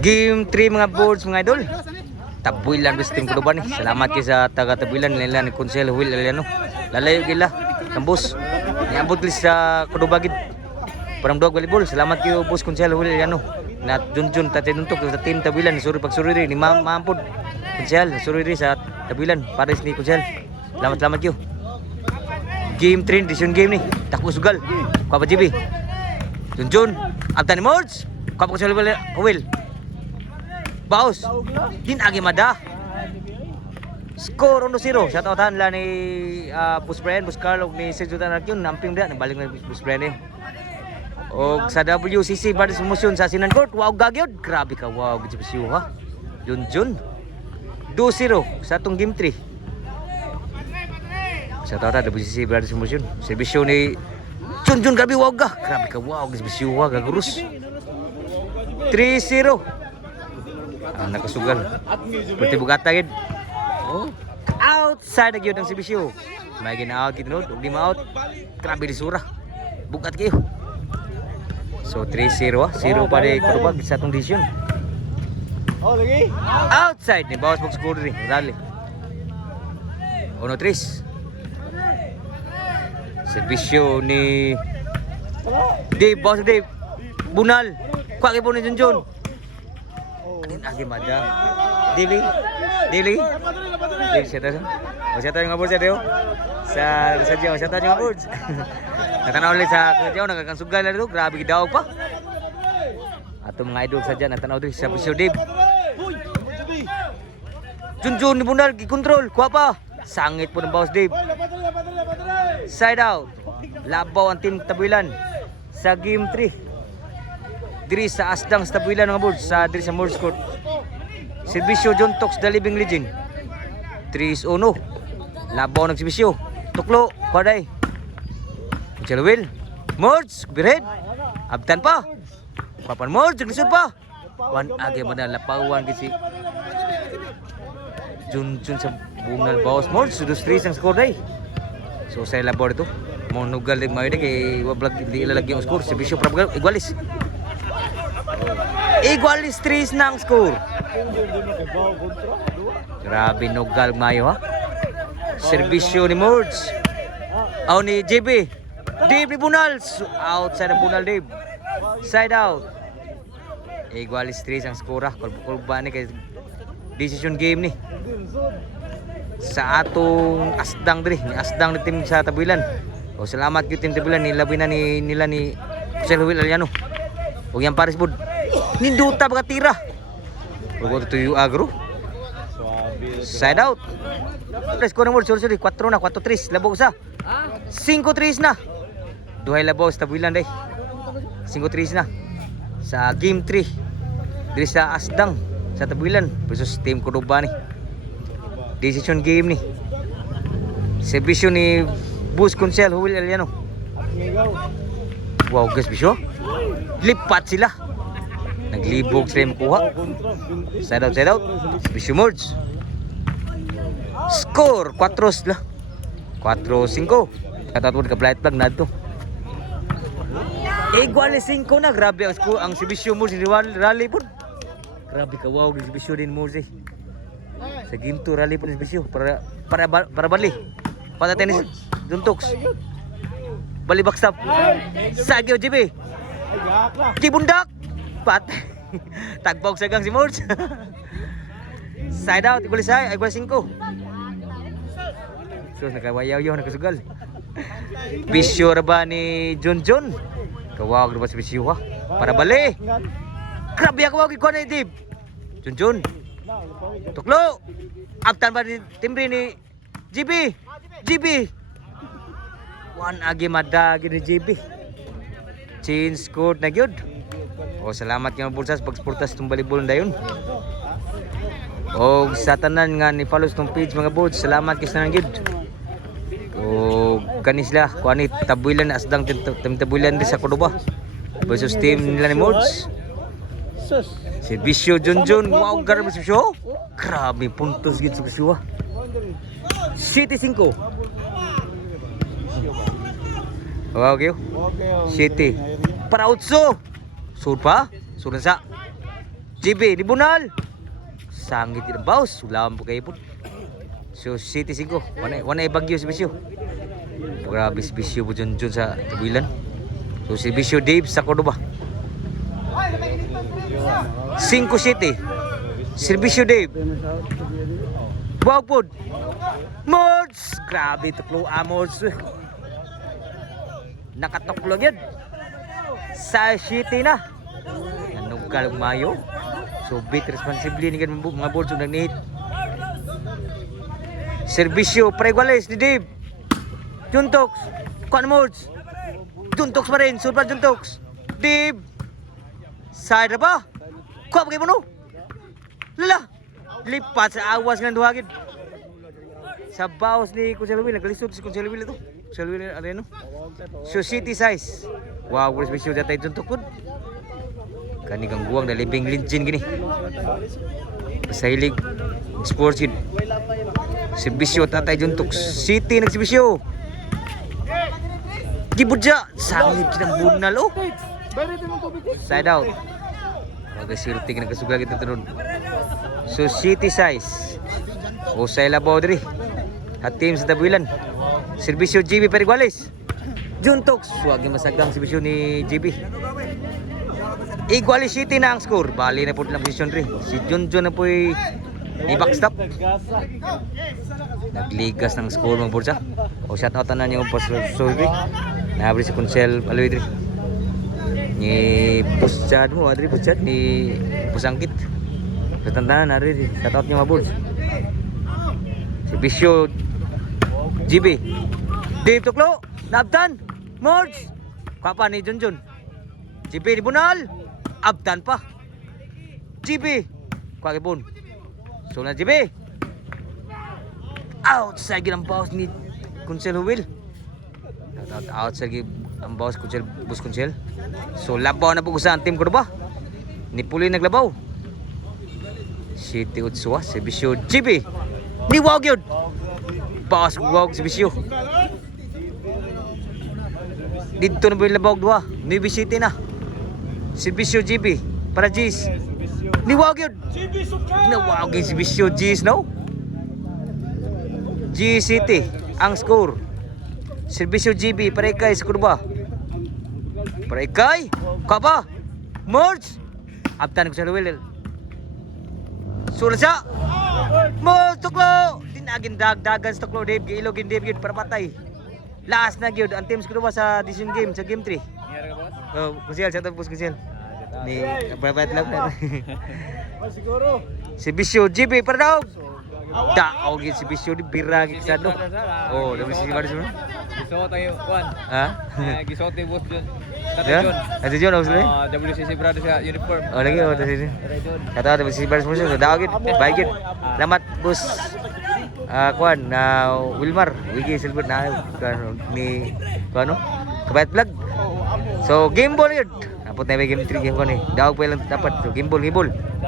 Game 3 mga boards mga idol. Tabuilan bis team Kuduban ni. Salamat kay sa taga Tabuilan nila ni Kunsel Will Aliano. Lalayo gila tambos. Niabot lis sa Kudubagid. Parang dog volleyball. Salamat kay Boss Kunsel Will Aliano. Na junjun tate nuntok sa team Tabuilan ni suri pagsuriri ni Mampod. Kunsel suriri sa Tabuilan pares ni Kunsel. Salamat kyo. Game 3 decision game ni. Takbo sugal. Kuha pa GB. Junjun. Abtan ni Mords. Kuha pa Kunsel Will. Baos. Din agi mada. Score 1-0. Shoutoutan la ni Boss Brian, Boss Carlo ni Sergio Tanarkion namping dia nabalik na Boss Brian eh. Og sa WCC Brothers Promotion sa Sinan Court, wow gagyod. Grabe ka, wow gid siya ha. Junjun. 2-0 sa atong game 3. Shoutoutan WCC Brothers Promotion. Serbisyo ni Junjun grabe wow ga. Grabe ka, wow gid siya gagurus. 3-0. Nakasugal. Pwede bugata gid. Oh. Outside na gyud ang Sibisyo. May gina-out gid no, ug lima out. Grabe di sura. Bugat kayo. So 3-0 ah. 0 pa rin Kurubag sa atong decision. Oh, lagi. Outside ni bawas mag score rin. Rally. 1-3. Sibisyo ni Dave, boss Dave. Bunal. Kuha kay po ni Junjun. Anin agi mada. Dili siya tayo. Siya tayo nga boards siya Sa Diyaw, siya tayo nga boards. Natanaw ulit sa Diyaw, nagkakansugal na ito. Grabe gidaw pa. Ato mga idol sa dyan, natanaw ulit sa Bisyo Dave. Junjun ni Bunal, gikontrol. Kuha pa. Sangit po ng bawas Dave. Side out. Labaw ang team Tabuilan sa game 3. Diri sa Asdang sa Tabuilan mga boards, sa diri sa Morse Court. Serbisyo John Tox the Living Legend. 3-1. Labaw ng Serbisyo. Tuklo, kwaday. Chalwil. Mords, birhead. Abtan pa. Papan Mords, lisod pa. Wan agi man lapawan kasi Junjun sa bungal bawas Mords, 2-3 ang score day. So sa labaw dito, mo nugal din mayo kay wablag di ilalagay ang score. Serbisyo para igualis. Igualis 3 na ang score. Grabe nugal mayo ha. Serbisyo ni Mords. Aw ni JB. Dave ni Bunal. Outside ng Bunal Dave. Side out. Igualis 3 ang score ha. Kulba ni kay decision game ni. Sa atong Asdang diri. Ni Asdang ni team sa Tabuilan. O salamat kay team Tabuilan ni labi na nila ni Jose Will Aliano. O yan Paris Bud. Ninduta baga tira. Huwag ito yung agro. Side out. Score ng World. Sorry. 4 na. 4-3. Labaw sa. 5-3 na. Duhay labaw sa Tabuilan day. 5-3 na. Sa game 3. Diri sa Asdang. Sa Tabuilan. Versus team Kuduban ni. Decision game ni. Serbisyo ni Boss Kunsel Will Aliano. Wow guys bisyo. Lipat sila. Naglibog sila makuha. Side out. Bisyo Mords. Score 4 lah. 4-5. Katatawad ka flight flag na ito. Igualis 5 na. Grabe ang score. Ang si Bisyo Mords rally po. Grabe ka wow. Si Bisyo din Mords eh. Sa game 2 rally po si Bisyo. Para bali. Pata tenis. Duntoks. Bali backstop. Sagyo JB. Kibundak. Pat. Tagbog sa gang si Mords. Side out. Igualis 5. So nakawayaw-yaw nakasugal. Bisyo ra ba ni Junjun? Kawag ra ba si Bisyo ha? Para bali. Grabe ako wag ikuan ni Dib. Junjun. Tuklo. Abtan ba ni timbre ni GB. One agi madagi ni GB. Change score na gyud. O salamat nga bulsas pagsportas tong volleyball dayon. O sa tanan nga ni follow tong page mga boards, salamat kay sa gyud. O kanisla kuani Tabuilan Asdang team Tabuilan di sa Cordoba versus team nila ni Mords. Si Bisyo Junjun, wow grabe si Bisyo. Grabe puntos gid si Bisyo. City 5. Okay. City. Para 8. Sud pa? Sud na sa. GB ni Bunal. Sangit din ang bawas. Sulaman po kayo po. So City 5. Wana Bagyo si Bisyo. Grabe si Bisyo po dyan sa Tabuilan. So si Bisyo Dave sa Cordoba. 5 City. Servisyo Dave. Buwag po. Mods. Grabe tuklo Mods. Nakatuklo yan. Sa City na. Anong kalong mayo. So bit responsibly ni mga boards yung nag-need. Servisyo Preguales ni Dave. Juntox. Kuan Mods. Juntox pa rin. Super Juntox. Dave. Side na ba? Kuha pa kayo mo no? Lala. Lipat sa awas ng duhagin. Sa bawas ni Kunsel Will. Nagalisod si Kunsel Will ito. Kunsel Will Areno. So city size. Wow, servisyo data Juntox po. Kanigang guwang na libing legend gini. Sa hilig sports yun. Servisyo tatay Juntox. City nagsibisyo. Gibudya. Sangit kinang bunal oh. Side out. Mag-sirti ka nagkasugla kita tunod. So city size. O sa ilabaw diri. At team sa Tabuilan. Servisyo GB Periguales. Juntox. Huwag yung masagang servisyo ni GB. Iguali City na ang score. Bali na po lang position 3. Si Junjun na po ni backstop. Nagligas ng score mga bursa. O shout out na niyo po sa Solvi. Nahabri si Kunsel Aloydri. Ni Puschad mo, Adri Puschad ni Pusangkit. Sa tandanan na rin. Shout out niyo mga bursa. Si Bisyo GB. Dave Tuklo. Nabtan. Morge. Kapa ni Junjun. GB ni Bunal. Abdan pa. GB. Kwagipon. So na GB. Outside ang bawas ni Kunsel Huwil. Outside ang bawas Kunsel, Bus Kunsel. So labaw na po sa team ko ba? Ni Puli naglabaw. City Utsua, Servisyo GB. Ni Wag yun. Bawas Wag Servisyo. Dito na po yung labaw dua. Nueva City na. Servisyo GB para G's. Niwag yun. Nawag yung Servisyo G's no? G City ang score. Servisyo GB para ikay score ba? Para ikay? Kapa? Merge? Abtan ko sa Ruel. Sula siya. Merge tuklo. Dinagin dagdagan sa tuklo Dave. Giilogin Dave yun para patay. Last na gyud ang team score ba sa decision game sa game 3. Oh, Kusiel, shout out po Kusiel. Ni Brabat lang na. Siguro. Si Bisyo GB para daw. Da, okay si Bisyo di birang ikisado. Oh, dami si Baris mo. Gisot tayo kuan. Ha? Gisot ni boss John. Ya? Ate John ako sila. WCC brother sa uniform. Oh, lagi oh tadi. Kata si Baris mo so daw gid. Baigid. Salamat bus. Kuan na Wilmar, wigi silver na ni kuano? Kabayat vlog. So game ball yun. Napot na game 3 game ko ni. Dawag pa lang dapat. So game ball.